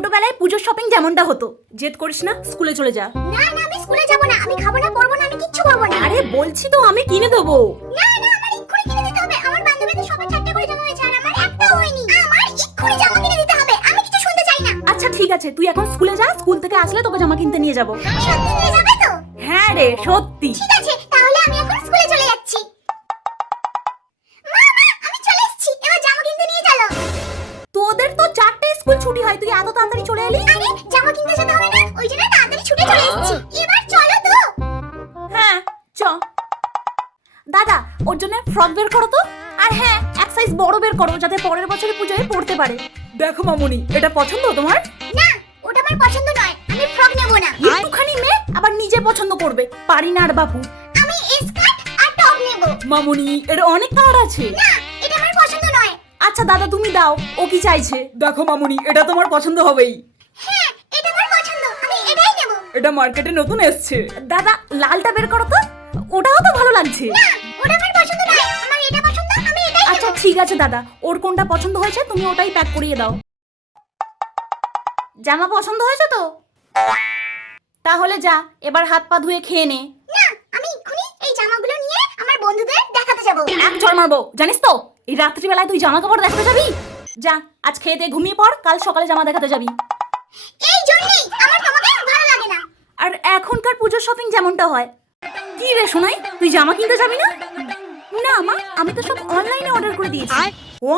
ছোটবেলায় পুজোর শপিং যেমনটা হতো। জেদ করিস না, স্কুলে চলে যা। না না আমি স্কুলে যাব না, আমি খাবো না, পড়বো না, আমি কিচ্ছু করবো না। আরে বলছি তো আমি কিনে দেবো। না না আমার এক্ষুনি কিনে দিতে হবে। আমার বান্ধবীদের সবার 4টা করে জামা হয়েছে আর আমার একটাও হয়নি। আমার এক্ষুনি জামা কিনে দিতে হবে, আমি কিছু শুনতে চাই না। আচ্ছা ঠিক আছে, তুই এখন স্কুলে যা, স্কুল থেকে আসলে তোকে জামা কিনতে নিয়ে যাবো। সত্যি নিয়ে যাবে তো? হ্যাঁ রে, সত্যি। ঠিক আছে তাহলে আমি এখন স্কুলে চলে যাচ্ছি। মা মা আমি চলে এসেছি, এবার জামা কিনতে নিয়ে চলো। তোদের তো 4টে স্কুল ছুটি হয়, তুই এত তাড়াতাড়ি চলে এলি? আরে জামা কিনতে যেতে হবে না, ওই জন্য তাড়াতাড়ি ছুটে চলে এসেছি। এবার চলো তো। হ্যাঁ চ। দাদা ওর জন্য ফ্রক বের করো তো। আর হ্যাঁ, এক সাইজ বড় বের করো যাতে পরের বছরে পুজোয় পড়তে পারে। দেখো মামুনি, এটা পছন্দ তোমার? না ওটা আমার পছন্দ নয়, আমি ফ্রক নেব না। একটুখানি মেয়ে আবার নিজে পছন্দ করবে, পারি না আর বাপু। আমি স্কার্ট আর টপ নেব। মামুনি এটা অনেক কালার আছে। না এটা আমার পছন্দ নয়। আচ্ছা দাদা তুমি দাও, ও কি চাইছে? দেখো মামুনি, এটা তোমার পছন্দ হবেই। হ্যাঁ এটা আমার পছন্দ, আমি এটাই নেব। এটা মার্কেটে নতুন এসেছে। দাদা লালটা বের করো তো, ওটাও তো ভালো লাগছে। না ওটা আমার পছন্দ নয়, আমার এটা পছন্দ, আমি এটাই নেব। আচ্ছা ঠিক আছে দাদা, ওর কোনটা পছন্দ হয়েছে তুমি ওটাই প্যাক করিয়ে দাও। জামা পছন্দ হয়েছে তো? তাহলে যা, এবার হাত পা ধুয়ে খেয়ে নে। না আমি এক্ষুনি এই জামাগুলো নিয়ে আমার বন্ধুদের দেখাতে যাব। এক চড় মারবো জানিস তো, এই রাত্রিবেলায় তুই জামা কাপড় দেখাতে যাবি? যা, আজ খেয়ে দিয়ে ঘুমিয়ে পড়, কাল সকালে জামা দেখাতে যাবি। এই জন্যই আমার তোমাকে ভালো লাগে না। আর এখনকার পুজোর শপিং যেমনটা হয়। কি রে শোনাই, তুই জামা কিনতে যাবি না? না মা, আমি তো সব অনলাইনে অর্ডার করে দিয়েছি।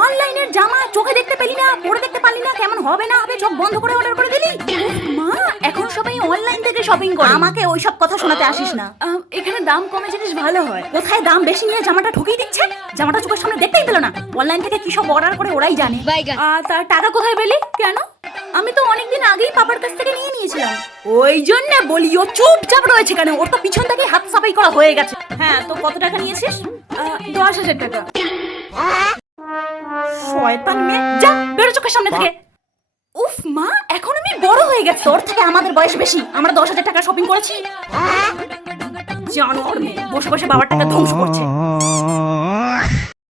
অনলাইনের জামা চোখে দেখতে পেলি না, পরে দেখতে পারলি না, কেমন হবে না হবে চোখ বন্ধ করে অর্ডার করে দিলি। মা এখন সবাই অনলাইন থেকে শপিং করে, আমাকে ওইসব কথা শোনাতে আসিস না। এখানে দাম কমে জিনিস ভালো হয়। কোথায় দাম বেশি নিয়ে জামাটা ঠকিয়ে দিচ্ছে, জামাটা চোখের সামনে দেখতেই পেলো না। অনলাইন থেকে কি সব অর্ডার করে ওরাই জানে। তার টাকা কোথায় পেলি? কেন? আমি তো অনেকদিন আগেই পাপার কাছ থেকে নিয়ে নিয়েছিলাম। ওই জন্য বলি ও চুপচাপ রয়েছে কেন, ওর তো পিছন থেকে হাত সাফাই করা হয়ে গেছে। হ্যাঁ তো কত টাকা নিয়েছিস? 10,000 টাকা। শয়তান মেয়ে, যা বেরো চোখের সামনে থেকে। উফ মা, এখন আমি বড় হয়ে গেছি, তোর থেকে আমাদের বয়স বেশি, আমরা 10,000 টাকা শপিং করেছি। জানোয়ার মেয়ে, বসে বসে বাবার টাকা ধ্বংস করছে।